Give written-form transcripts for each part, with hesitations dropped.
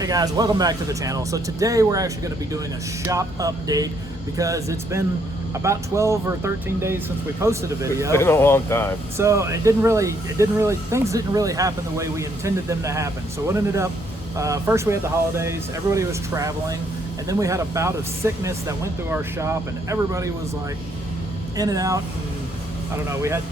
Hey guys, welcome back to the channel. So today we're actually going to be doing a shop update because it's been about 12 or 13 days since we posted a video. It's been a long time. So things didn't really happen the way we intended them to happen. So what ended up, first we had the holidays, everybody was traveling, and then we had a bout of sickness that went through our shop and everybody was like in and out. And I don't know, we had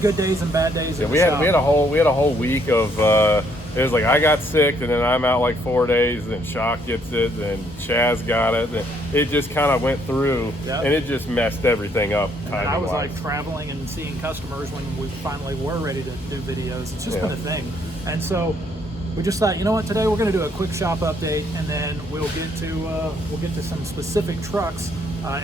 good days and bad days. Yeah, we had a whole week of it was like I got sick, and then I'm out like 4 days, and then Shock gets it, and then Chaz got it, and it just kind of went through, and it just messed everything up. And I was like traveling and seeing customers when we finally were ready to do videos. It's just been a thing, and so we just thought, you know what, today we're going to do a quick shop update, and then we'll get to some specific trucks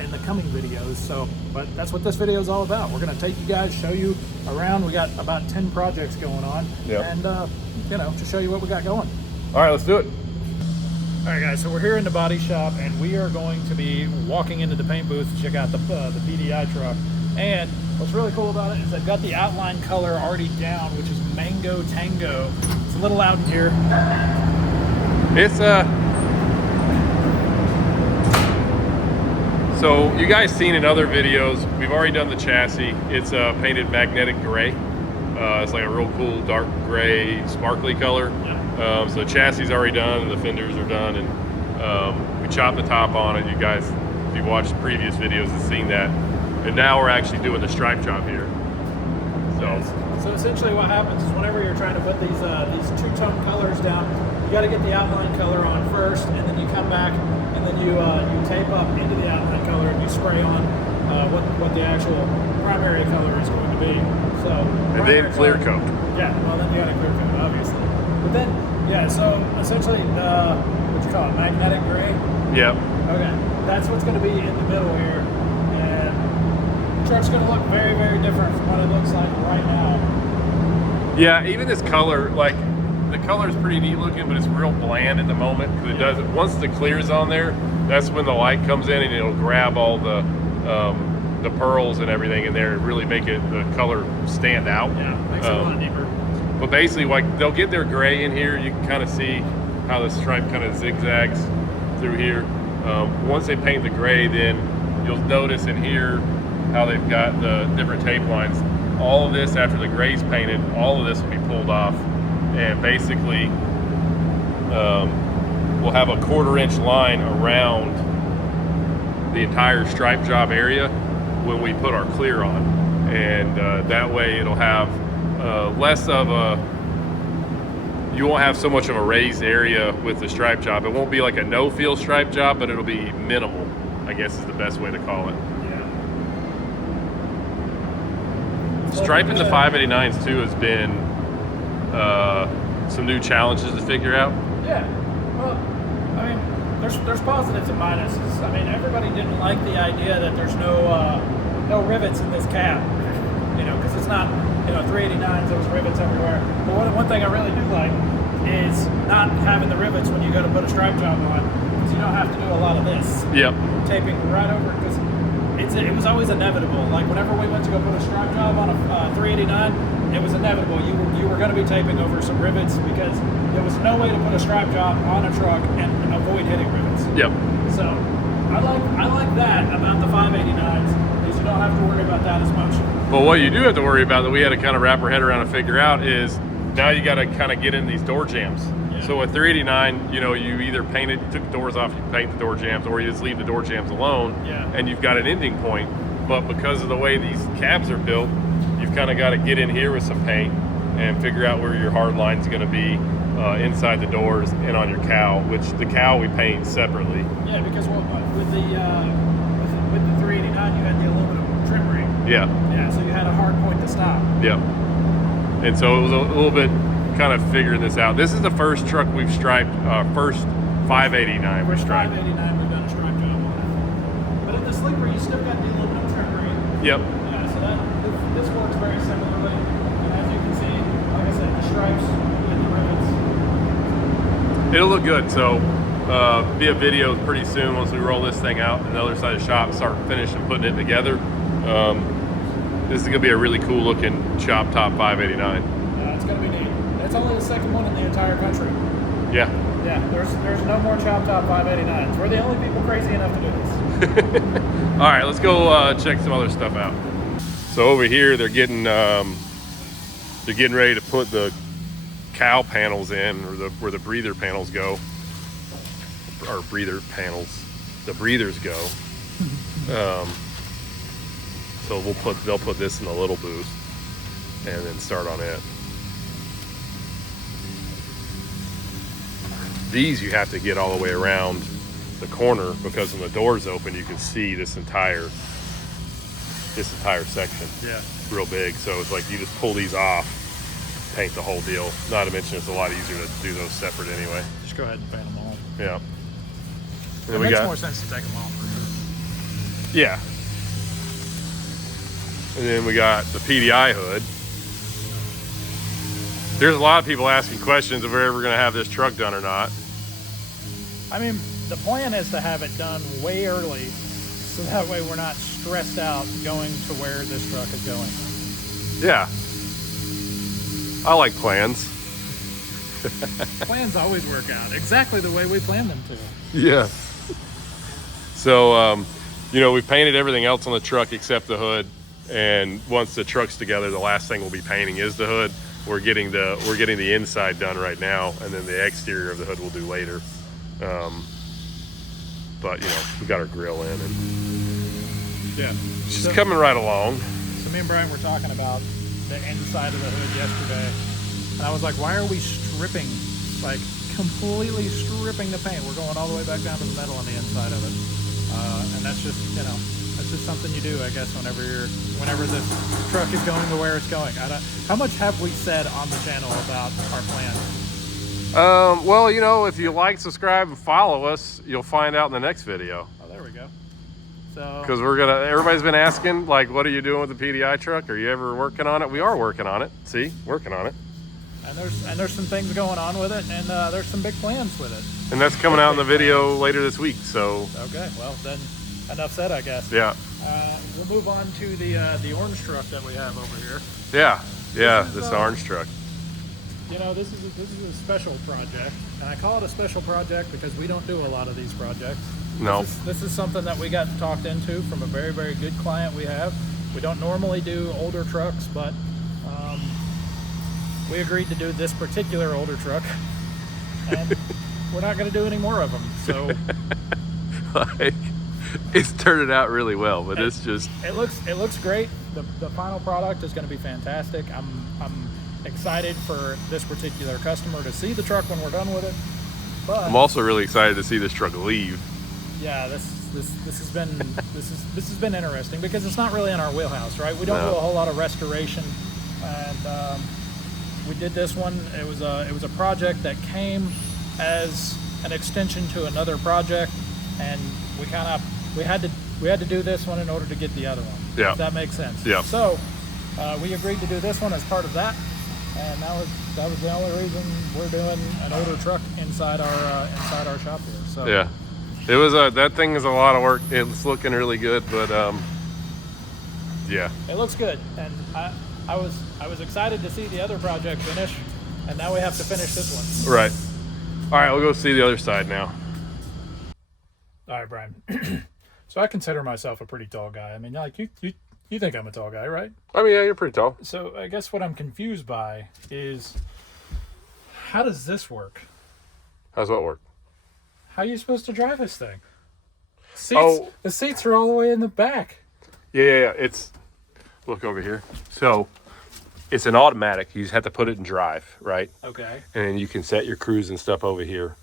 in the coming videos. So, but that's what this video is all about. We're going to take you guys, show you around. We got about 10 projects going on, and you know, to show you what we got going. All right, let's do it. All right, guys. So we're here in the body shop, and we are going to be walking into the paint booth to check out the BDI truck. And what's really cool about it is I've got the outline color already down, which is Mango Tango. It's a little loud in here. It's so you guys seen in other videos, we've already done the chassis. It's painted magnetic gray. It's like a real cool dark gray sparkly color. So the chassis is already done and the fenders are done, and we chopped the top on it. You guys, if you've watched previous videos, have seen that. And now we're actually doing the stripe job here. So essentially what happens is whenever you're trying to put these two-tone colors down, you got to get the outline color on first, and then you come back and then you tape up into the outline color and you spray on what the actual primary color is going to be. So and then clear coat. Yeah, well then you got to clear coat, obviously. But then, yeah, so essentially, what you call it, magnetic gray? Yep. Okay, that's what's going to be in the middle here. And the truck's going to look very, very different from what it looks like right now. Yeah, even this color, like, the color is pretty neat looking, but it's real bland at the moment because it doesn't. Once the clear's on there, that's when the light comes in and it'll grab all the pearls and everything in there and really make it the color stand out. Yeah, makes it a lot deeper. But basically, like, they'll get their gray in here. You can kind of see how the stripe kind of zigzags through here. Once they paint the gray, then you'll notice in here how they've got the different tape lines. All of this, after the gray's painted, all of this will be pulled off, and basically we'll have a 1/4-inch line around the entire stripe job area when we put our clear on, and that way it'll have less of you won't have so much of a raised area with the stripe job. It won't be like a no-feel stripe job, but it'll be minimal, I guess is the best way to call it. Striping the 589s too has been some new challenges to figure out. Yeah, well, I mean, there's positives and minuses. I mean, everybody didn't like the idea that there's no rivets in this cab, you know, because it's not, you know, 389s, there's rivets everywhere. But one thing I really do like is not having the rivets when you go to put a stripe job on, because you don't have to do a lot of this. Yep. Taping right over, because it was always inevitable. Like whenever we went to go put a stripe job on a 389, it was inevitable. You were going to be taping over some rivets because there was no way to put a stripe job on a truck and avoid hitting rivets. Yep. So I like that about the 589s, is you don't have to worry about that as much. But what you do have to worry about that we had to kind of wrap our head around and figure out is now you got to kind of get in these door jams. So with 389, you know, you either took the doors off, you paint the door jams, or you just leave the door jams alone, and you've got an ending point. But because of the way these cabs are built, you've kind of got to get in here with some paint and figure out where your hard line's going to be inside the doors and on your cowl, which the cowl we paint separately. Yeah, because with the 389, you had the aluminum trim ring. Yeah. Yeah, so you had a hard point to stop. Yep. And so it was a little bit kind of figuring this out. This is the first truck we've striped, first 589 we've striped. 589 we've done a stripe job on it. But in the sleeper, you still got the aluminum trim ring. Yep. Yeah, so this works very similarly. And as you can see, like I said, the stripes and the rivets. It'll look good. So be a video pretty soon once we roll this thing out on the other side of the shop, start finishing putting it together. This is going to be a really cool looking chop top 589. It's going to be neat. It's only the second one in the entire country. Yeah. Yeah, there's no more chop top 589s. We're the only people crazy enough to do this. All right, let's go check some other stuff out. So over here, they're getting ready to put the cowl panels in, or where the breather panels go, or breather panels, the breathers go. So they'll put this in the little booth and then start on it. These you have to get all the way around the corner, because when the doors open, you can see this entire section. Yeah. Real big. So it's like you just pull these off, paint the whole deal. Not to mention it's a lot easier to do those separate anyway. Just go ahead and paint them all. Yeah. And It makes more sense to take them off. Yeah. And then we got the PDI hood. There's a lot of people asking questions if we're ever going to have this truck done or not. I mean, the plan is to have it done way early, so that way we're not stressed out going to where this truck is going. Yeah. I like plans. Plans always work out exactly the way we planned them to. Yeah. So, we painted everything else on the truck except the hood. And once the truck's together, the last thing we'll be painting is the hood. We're getting the inside done right now, and then the exterior of the hood we'll do later. But we got our grill in, and Yeah. she's coming right along. So me and Brian were talking about the inside of the hood yesterday, and I was like, why are we stripping, like completely stripping the paint? We're going all the way back down to the metal on the inside of it. And that's just, that's just something you do, I guess, whenever the truck is going to where it's going. How much have we said on the channel about our plans? Well, if you like, subscribe, and follow us, you'll find out in the next video. Oh, there we go. So, Because everybody's been asking, like, what are you doing with the PDI truck? Are you ever working on it? We are working on it. See, working on it. and there's some things going on with it, and there's some big plans with it. And that's coming out in the video later this week. So Okay, well then, enough said, I guess. yeah, We'll move on to the orange truck that we have over here. yeah, This is, this orange truck. This is a special project, and I call it a special project because we don't do a lot of these projects. No. This is something that we got talked into from a very, very good client we have. We don't normally do older trucks, but we agreed to do this particular older truck, and we're not going to do any more of them. So Like, it's turned out really well, but it's just it looks great. The final product is going to be fantastic. I'm excited for this particular customer to see the truck when we're done with it. But I'm also really excited to see this truck leave. yeah, this has been interesting because it's not really in our wheelhouse, right? We don't do a whole lot of restoration, and we did this one. It was a project that came as an extension to another project, and we had to do this one in order to get the other one. Yeah. If that makes sense. Yeah. So we agreed to do this one as part of that, and that was the only reason we're doing an older truck inside our shop here. So Yeah, it was that thing is a lot of work. It's looking really good, but yeah, it looks good, and I was excited to see the other project finish, and now we have to finish this one. right. All right, we'll go see the other side now. All right, Brian. So I consider myself a pretty tall guy. I mean, like you think I'm a tall guy, right? I mean, yeah, you're pretty tall. So I guess what I'm confused by is, how does this work? How's that work? How are you supposed to drive this thing? The seats are all the way in the back. Yeah. It's, look over here. So it's an automatic. You just have to put it in drive, right? Okay. And then you can set your cruise and stuff over here.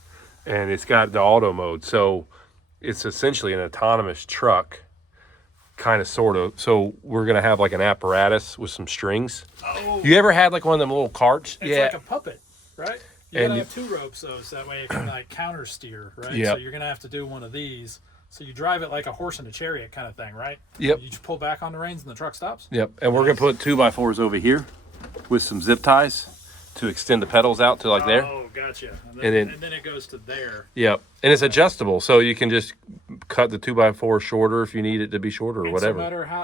And it's got the auto mode. So it's essentially an autonomous truck, kind of, sort of. So we're going to have like an apparatus with some strings. Oh. You ever had like one of them little carts? It's like a puppet, right? You're And going to have two ropes, though, so that way it can like counter steer, right? Yep. So you're going to have to do one of these. So you drive it like a horse in a chariot kind of thing, right? Yep. You just pull back on the reins and the truck stops? Yep. And we're going to put 2x4s over here with some zip ties to extend the pedals out to like there. Oh, gotcha. And then it goes to there. Yep. And it's adjustable, so you can just cut the 2x4 shorter if you need it to be shorter or And whatever.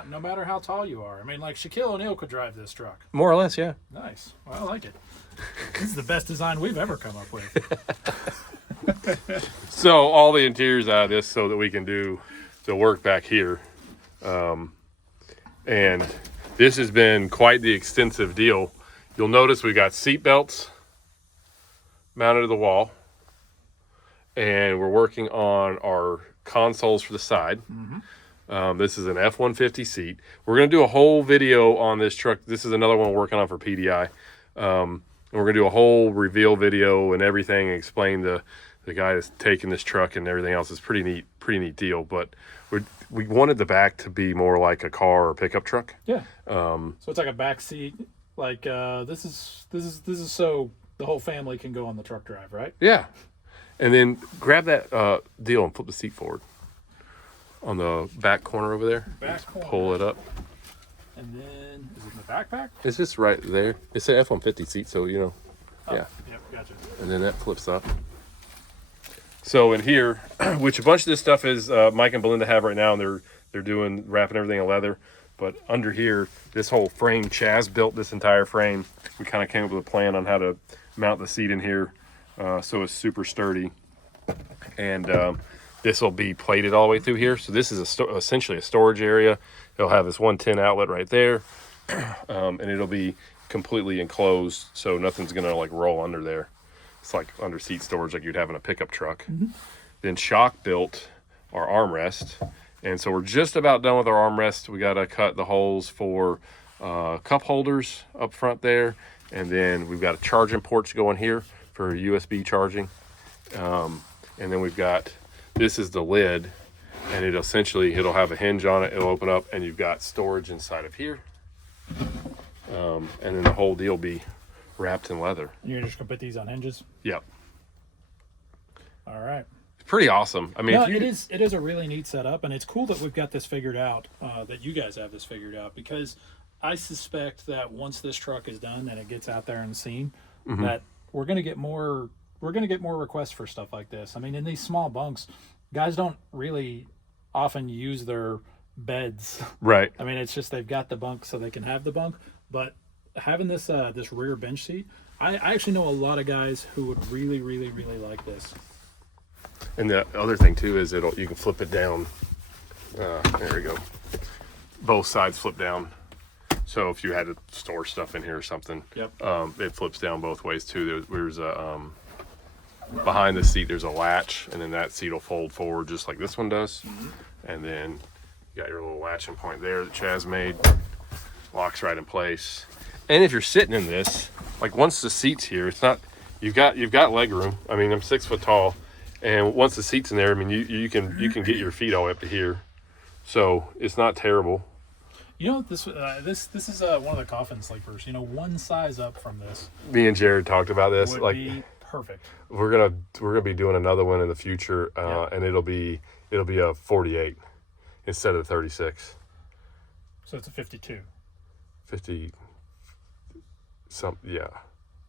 No matter how tall you are. I mean, like Shaquille O'Neal could drive this truck. More or less, yeah. Nice. Well, I like it. This is the best design we've ever come up with. So all the interior's out of this so that we can do the work back here. And this has been quite the extensive deal. You'll notice we got seat belts mounted to the wall, and we're working on our consoles for the side. This is an F-150 seat. We're going to do a whole video on this truck. This is another one we're working on for PDI. And we're going to do a whole reveal video and everything, and explain the guy that's taking this truck and everything else. It's pretty neat deal. But we wanted the back to be more like a car or pickup truck. Yeah. So it's like a back seat. Like this is so the whole family can go on the truck drive, right? Yeah. And then grab that deal and flip the seat forward on the back corner over there. Back corner. Pull it up. And then is it in the backpack? It's just right there. It's an F-150 seat, so you know. Oh, yeah. Yep, gotcha. And then that flips up. So in here, which a bunch of this stuff is Mike and Belinda have right now, and they're doing wrapping everything in leather. But under here, this whole frame, Chaz built this entire frame. We kind of came up with a plan on how to mount the seat in here, so it's super sturdy. And this will be plated all the way through here. So this is essentially a storage area. It'll have this 110 outlet right there, and it'll be completely enclosed, so nothing's gonna like roll under there. It's like under seat storage like you'd have in a pickup truck. Then Shock built our armrest, and so we're just about done with our armrest. We gotta cut the holes for cup holders up front there, and then we've got a charging ports going here for USB charging. And then we've got, this is the lid, and it'll have a hinge on it. It'll open up, and you've got storage inside of here. And then the whole deal will be wrapped in leather. You're just gonna put these on hinges? Yep. All right. It's pretty awesome. I mean, no, it is a really neat setup, and it's cool that we've got this figured out, that you guys have this figured out, because I suspect that once this truck is done and it gets out there and seen, that we're gonna get more requests for stuff like this. I mean, in these small bunks, guys don't really often use their beds. Right. I mean, it's just they've got the bunk so they can have the bunk, but having this this rear bench seat, I actually know a lot of guys who would really like this. And the other thing too is you can flip it down. There we go. Both sides flip down. So if you had to store stuff in here or something, yep. It flips down both ways too. There's a behind the seat there's a latch, and then that seat will fold forward just like this one does. And then you got your little latching point there that Chaz made, locks right in place. And if you're sitting in this, like once the seat's here, it's not, you've got leg room. I mean, I'm 6 foot tall, and once the seat's in there, I mean, you can get your feet all the way up to here, so it's not terrible. You know, this is one of the coffin sleepers. You know, one size up from this. Me and Jared talked about this. Would like, be perfect. We're gonna be doing another one in the future, and it'll be a 48 instead of 36. So it's a 52. 50. Yeah.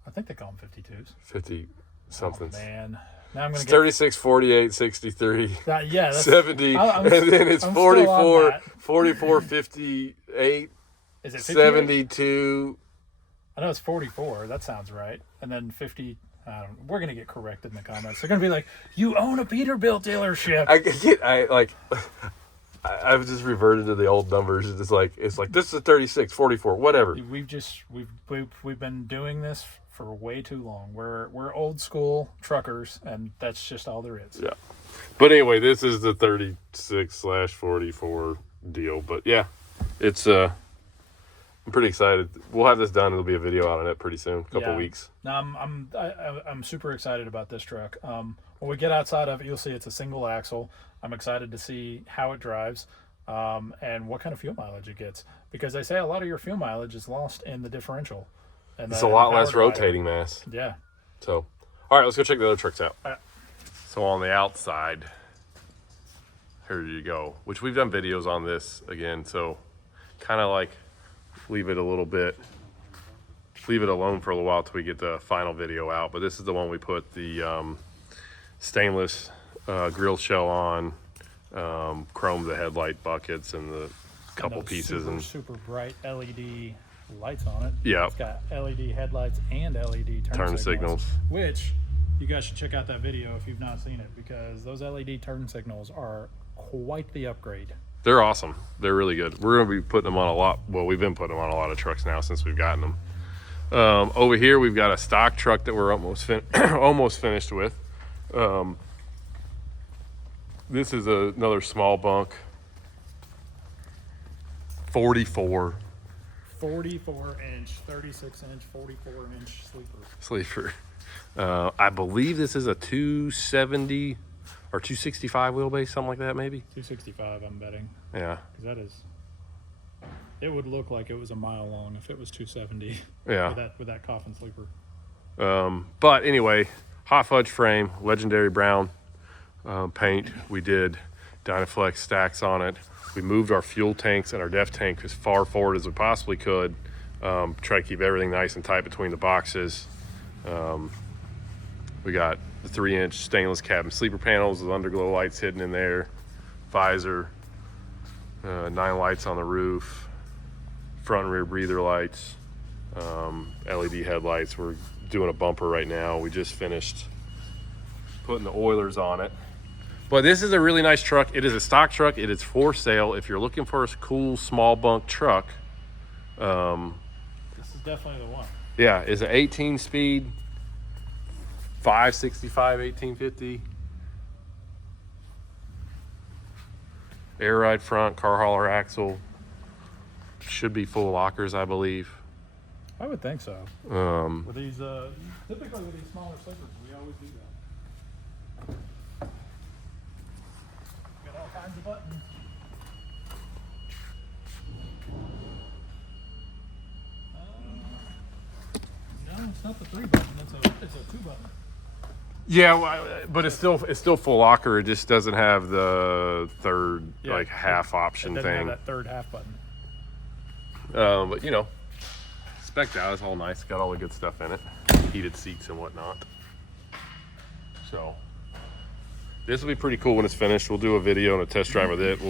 I think they call them 52s. 50 something. Oh, man. Now I'm going to 36, 48, 63, yeah, 70, and then it's 44, 44, 58, is it 58? 72. I know it's 44. That sounds right. And then 50. We're going to get corrected in the comments. They're going to be like, you own a Peterbilt delership. I've just reverted to the old numbers. It's like this is 36, 44, whatever. We've been doing this for way too long. We're old school truckers, and that's just all there is. Yeah. But anyway, this is the 36/44 deal. But yeah, it's I'm pretty excited. We'll have this done. It'll be a video out on it pretty soon, a couple of weeks. No, I'm super excited about this truck. When we get outside of it, you'll see it's a single axle. I'm excited to see how it drives, and what kind of fuel mileage it gets, because they say a lot of your fuel mileage is lost in the differential. And it's a lot less rotating mass. Yeah. So, all right, let's go check the other trucks out. All right. So on the outside, here you go, which we've done videos on this again. So kind of like leave it alone for a little while till we get the final video out. But this is the one we put the stainless grill shell on, chrome the headlight buckets and the couple pieces, and super bright LED lights on it. Yeah, it's got LED headlights and LED turn signals, which you guys should check out that video if you've not seen it, because those LED turn signals are quite the upgrade. They're awesome. They're really good. We're going to be putting them on a lot. Well, we've been putting them on a lot of trucks now since we've gotten them. Over here, we've got a stock truck that we're almost finished with. This is another small bunk. 44 inch, 36 inch, 44 inch sleeper. I believe this is a 270 or 265 wheelbase, something like that, maybe. 265, I'm betting. Yeah. Because that is. It would look like it was a mile long if it was 270. Yeah. With that coffin sleeper. But anyway, hot fudge frame, legendary brown paint. We did Dynaflex stacks on it. We moved our fuel tanks and our def tank as far forward as we possibly could. Try to keep everything nice and tight between the boxes. We got the 3-inch stainless cabin sleeper panels with underglow lights hidden in there, visor, 9 lights on the roof, front and rear breather lights, LED headlights. We're doing a bumper right now. We just finished putting the oilers on it. But this is a really nice truck. It is a stock truck. It is for sale. If you're looking for a cool small bunk truck, this is definitely the one. Yeah, it's an 18-speed, 565, 1850. Air ride front, car hauler axle. Should be full lockers, I believe. I would think so. With these, typically with these smaller sleepers, we always do that. Got all kinds of buttons. No, it's not the 3 button. It's a 2 button. Yeah, well, but it's still full locker. It just doesn't have the third half option it doesn't thing. Have that third half button. But you know, spec'd out. It's all nice. Got all the good stuff in it. Heated seats and whatnot. So this will be pretty cool when it's finished. We'll do a video and a test drive with it.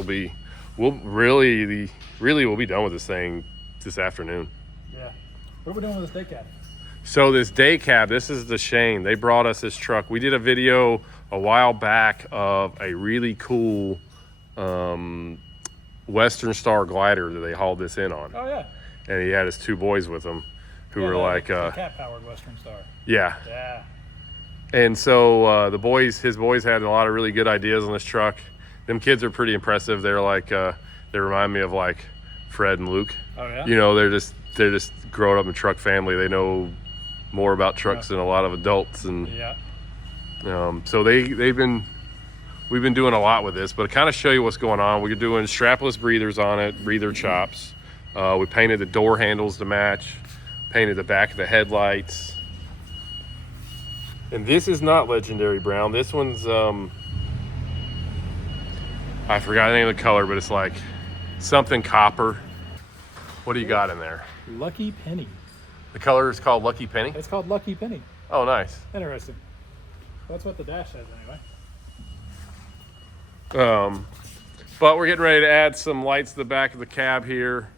We'll really be done with this thing this afternoon. Yeah. What are we doing with this day cab? So this day cab, this is the Shane. They brought us this truck. We did a video a while back of a really cool Western Star glider that they hauled this in on. Oh yeah. And he had his 2 boys with him who were like cat-powered Western Star. Yeah. Yeah. And so his boys had a lot of really good ideas on this truck. Them kids are pretty impressive. They're like they remind me of like Fred and Luke. Oh yeah. You know, they're just growing up in a truck family. They know more about trucks than a lot of adults, and so we've been doing a lot with this. But to kind of show you what's going on, we're doing strapless breathers on it, breather chops. We painted the door handles to match, painted the back of the headlights. And this is not legendary brown. This one's I forgot the name of the color, but it's like something copper. What do you got in there? Lucky Penny. The color is called Lucky Penny? It's called Lucky Penny. Oh, nice. Interesting. That's what the dash says anyway. But we're getting ready to add some lights to the back of the cab here.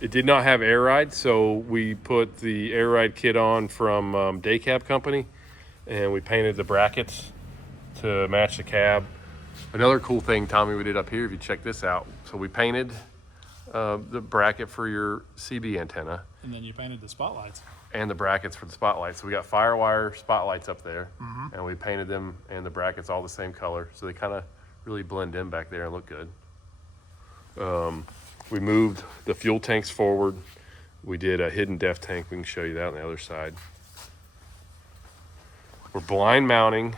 It did not have air ride, so we put the air ride kit on from Day Cab Company, and we painted the brackets to match the cab. Another cool thing, Tommy, we did up here, if you check this out. So we painted the bracket for your CB antenna. And then you painted the spotlights. And the brackets for the spotlights. So we got Firewire spotlights up there, and we painted them and the brackets all the same color. So they kind of really blend in back there and look good. We moved the fuel tanks forward. We did a hidden def tank. We can show you that on the other side. We're blind mounting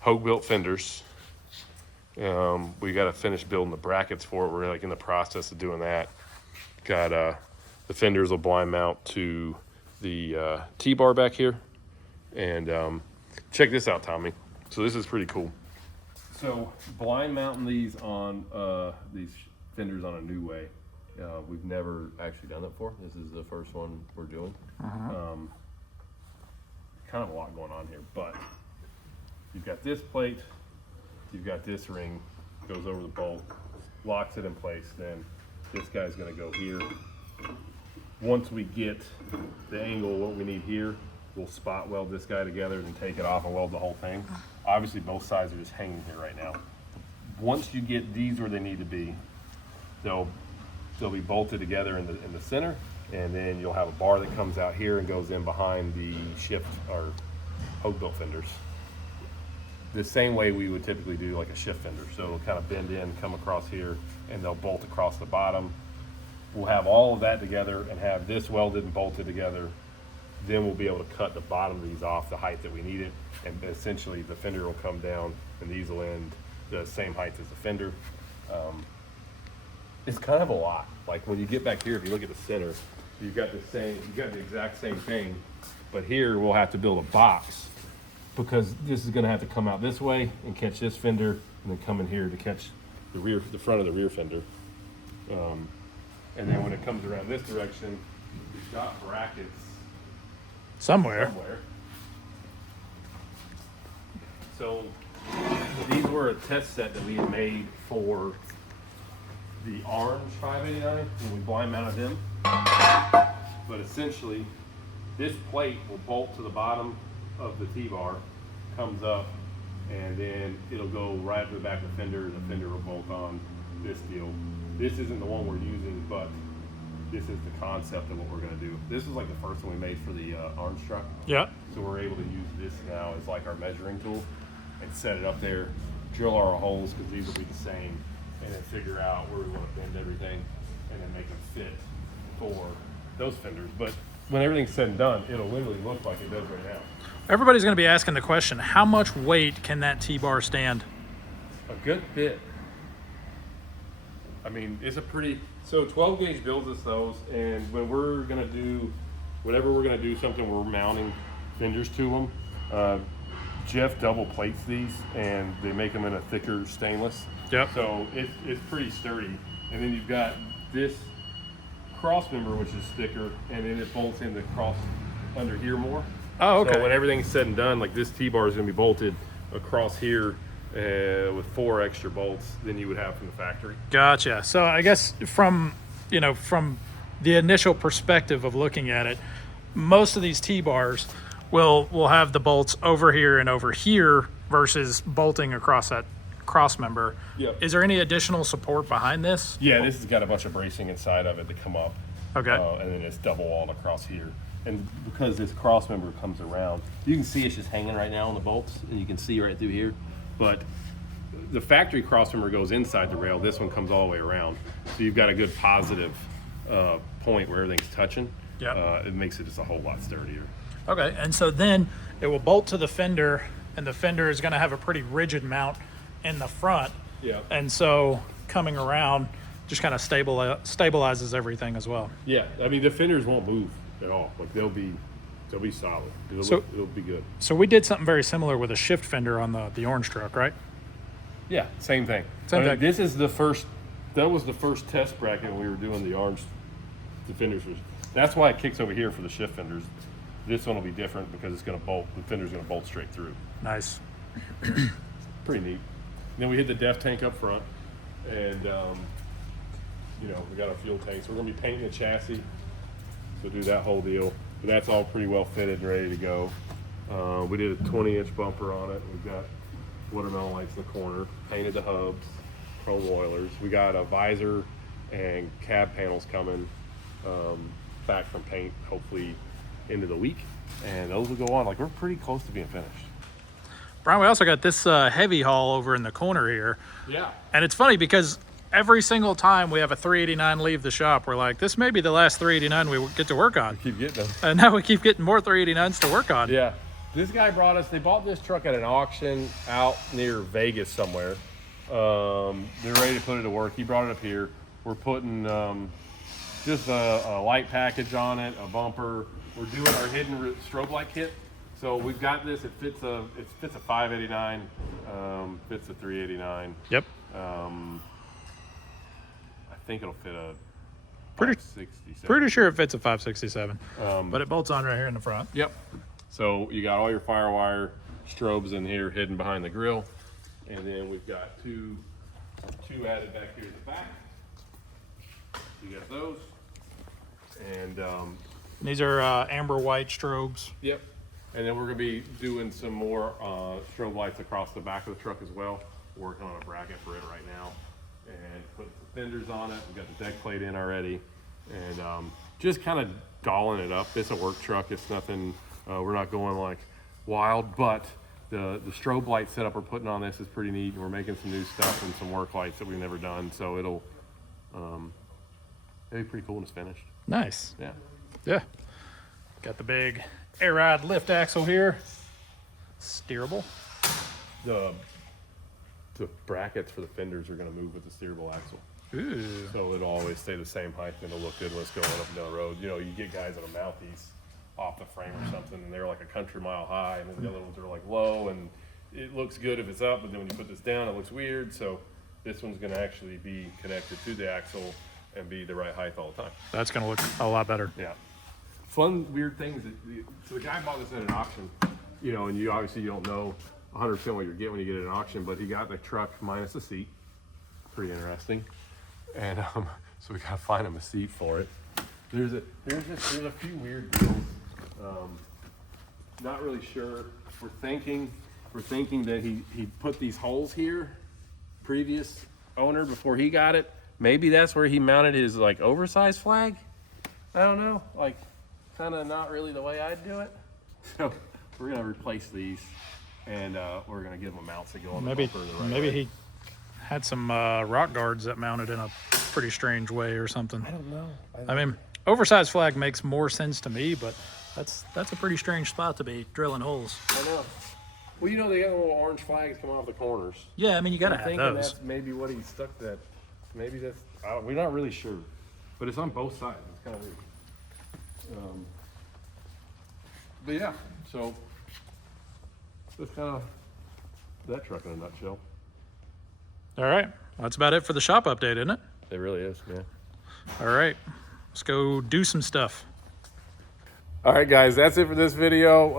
Hogue-built fenders. We got to finish building the brackets for it. We're like in the process of doing that. Got the fenders will blind mount to the T-bar back here. And check this out, Tommy. So this is pretty cool. So blind mounting these on these fenders on a new way. We've never actually done that before. This is the first one we're doing. Kind of a lot going on here, but you've got this plate, you've got this ring, goes over the bolt, locks it in place. Then this guy's gonna go here. Once we get the angle what we need here, we'll spot weld this guy together and take it off and weld the whole thing. Obviously both sides are just hanging here right now. Once you get these where they need to be, they'll be bolted together in the center, and then you'll have a bar that comes out here and goes in behind the shift or Hogue built fenders. The same way we would typically do like a shift fender. So it'll kind of bend in, come across here, and they'll bolt across the bottom. We'll have all of that together and have this welded and bolted together. Then we'll be able to cut the bottom of these off the height that we need it, and essentially the fender will come down and these will end the same height as the fender. It's kind of a lot. Like when you get back here, if you look at the center, you've got the exact same thing, but here we'll have to build a box because this is going to have to come out this way and catch this fender, and then come in here to catch the front of the rear fender. And then when it comes around this direction, you've got brackets somewhere. So these were a test set that we had made for the orange 589 when we blind mounted them. But essentially, this plate will bolt to the bottom of the T-bar, comes up, and then it'll go right to the back of the fender, and the fender will bolt on this deal. This isn't the one we're using, but this is the concept of what we're going to do. This is like the first one we made for the orange truck. Yeah. So we're able to use this now as like our measuring tool and set it up there, drill our holes because these will be the same, and then figure out where we want to bend everything and then make them fit for those fenders. But when everything's said and done, it'll literally look like it does right now. Everybody's going to be asking the question, how much weight can that T-bar stand? A good bit. I mean, it's a pretty, so 12 gauge builds us those, and when we're gonna do, whenever we're gonna do something, we're mounting fenders to them. Jeff double plates these, and they make them in a thicker stainless. Yep. So it's pretty sturdy. And then you've got this cross member, which is thicker, and then it bolts into cross under here more. Oh, okay. So when everything's said and done, like this T-bar is gonna be bolted across here with 4 extra bolts than you would have from the factory. Gotcha. So I guess from the initial perspective of looking at it, most of these T-bars will have the bolts over here and over here versus bolting across that cross member. Yep. Is there any additional support behind this? Yeah, this has got a bunch of bracing inside of it to come up. Okay. And then it's double walled across here. And because this cross member comes around, you can see it's just hanging right now on the bolts, and you can see right through here. But the factory cross member goes inside the rail. This one comes all the way around. So you've got a good positive point where everything's touching. Yeah. It makes it just a whole lot sturdier. Okay. And so then it will bolt to the fender, and the fender is going to have a pretty rigid mount in the front. Yeah. And so coming around just kind of stabilizes everything as well. Yeah. I mean, the fenders won't move at all. Like they'll be solid. It'll be good. So we did something very similar with a shift fender on the orange truck, right? Yeah, same thing. Same thing. This is the first. That was the first test bracket when we were doing the orange. The fenders was. That's why it kicks over here for the shift fenders. This one will be different because it's going to bolt. The fender's going to bolt straight through. Nice. Pretty neat. Then we hit the def tank up front, and we got our fuel tank. So we're going to be painting the chassis. So do that whole deal. But that's all pretty well fitted and ready to go. We did a 20-inch bumper on it. We've got watermelon lights in the corner, painted the hubs, chrome oilers. We got a visor and cab panels coming back from paint, hopefully into the week, and those will go on. Like, we're pretty close to being finished. Brian, we also got this heavy haul over in the corner here. Yeah. And it's funny because every single time we have a 389 leave the shop, we're like, this may be the last 389 we get to work on. We keep getting them. And now we keep getting more 389s to work on. Yeah. This guy they bought this truck at an auction out near Vegas somewhere. They're ready to put it to work. He brought it up here. We're putting just a light package on it, a bumper. We're doing our hidden strobe light kit. So we've got this. It fits a 589, fits a 389. Yep. I think it'll fit a Pretty- 567. Pretty sure it fits a 567, but it bolts on right here in the front. Yep. So you got all your firewire strobes in here hidden behind the grill. And then we've got two added back here at the back. You got those. And These are amber white strobes. yep. And then we're going to be doing some more strobe lights across the back of the truck as well. We're working on a bracket for it right now. And putting some fenders on it. We've got the deck plate in already. And just kind of dolling it up. It's a work truck. It's nothing, we're not going like wild, but the strobe light setup we're putting on this is pretty neat. And we're making some new stuff and some work lights that we've never done. So it'll be pretty cool when it's finished. Nice. Yeah. Yeah. Got the big air ride lift axle here. Steerable. The brackets for the fenders are going to move with the steerable axle. Ooh. So it'll always stay the same height and it'll look good when it's going up and down the road. You know, you get guys that'll mount these off the frame or something and they're like a country mile high, and then the other ones are like low, and it looks good if it's up, but then when you put this down, it looks weird. So this one's going to actually be connected to the axle and be the right height all the time. That's going to look a lot better. Yeah. Fun, weird things. So the guy bought this at an auction, you know, and you obviously you don't know 100% what you're getting when you get it at an auction, but he got the truck minus the seat. Pretty interesting. And so we gotta find him a seat for it. There's a few weird deals. Not really sure. We're thinking that he put these holes here, previous owner, before he got it. Maybe that's where he mounted his like oversized flag. I don't know, like kind of not really the way I'd do it. So we're gonna replace these, and we're gonna give them a mount to go on the bumper the right way. He had some rock guards that mounted in a pretty strange way or something. I don't know. I mean, oversized flag makes more sense to me, but that's a pretty strange spot to be drilling holes. I know. Well, you know, they got little orange flags coming off the corners. Yeah, I mean, you gotta I'm have thinking those. that's maybe what he stuck that. Maybe that's, we're not really sure, but it's on both sides. It's kind of weird. But yeah, so that's kind of that truck in a nutshell. All right, well, that's about it for the shop update, isn't it? It really is, yeah. All right, let's go do some stuff. All right, guys, that's it for this video.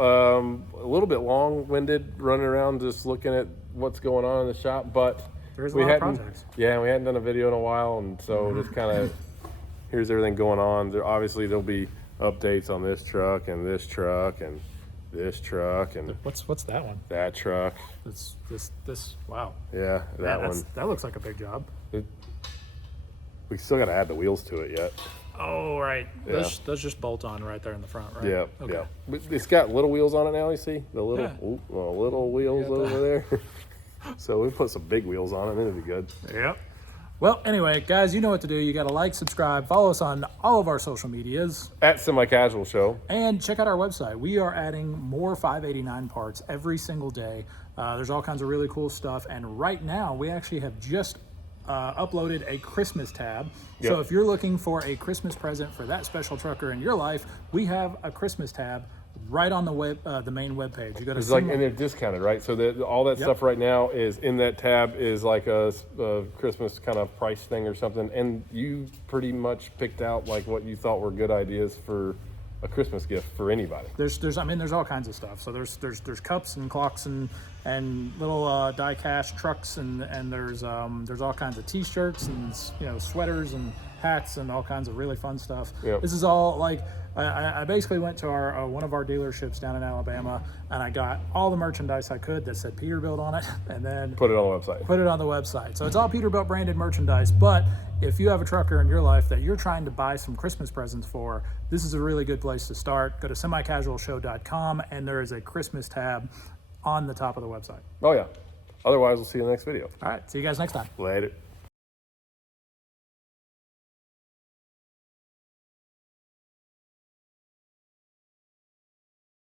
A little bit long-winded, running around just looking at what's going on in the shop, but There's a lot of projects. Yeah, we hadn't done a video in a while, and so just kind of here's everything going on. Obviously, there'll be updates on this truck and this truck and this truck and What's that one? that truck. This. Wow. Yeah, that one. That looks like a big job. We still got to add the wheels to it yet. Oh, right. Yeah. Those just bolt on right there in the front, right? Yeah, Okay. yeah. But it's got little wheels on it now. You see the little, Yeah. little wheels Yeah, over there. So we put some big wheels on it, and it'll be good. Yep. Well, anyway, guys, you know what to do. You got to like, subscribe, follow us on all of our social medias, At Semi Casual Show. and check out our website. We are adding more 589 parts every single day. There's all kinds of really cool stuff. And right now, we actually have just uploaded a Christmas tab. Yep. So if you're looking for a Christmas present for that special trucker in your life, we have a Christmas tab right on the web, the main webpage. You go to It's like, and they're discounted, right? So all that stuff right now is in that tab is like a Christmas kind of price thing or something. And you pretty much picked out like what you thought were good ideas for a Christmas gift for anybody. There's all kinds of stuff. So there's cups and clocks and little die cast trucks and there's all kinds of T-shirts and sweaters and hats and all kinds of really fun stuff. Yep. This is all like I basically went to our one of our dealerships down in Alabama and I got all the merchandise I could that said Peterbilt on it and then Put it on the website. put it on the website. So it's all Peterbilt branded merchandise, but if you have a trucker in your life that you're trying to buy some Christmas presents for, this is a really good place to start. Go to semicasualshow.com and there is a Christmas tab on the top of the website. Oh yeah. Otherwise, we'll see you in the next video. All right, see you guys next time. Later.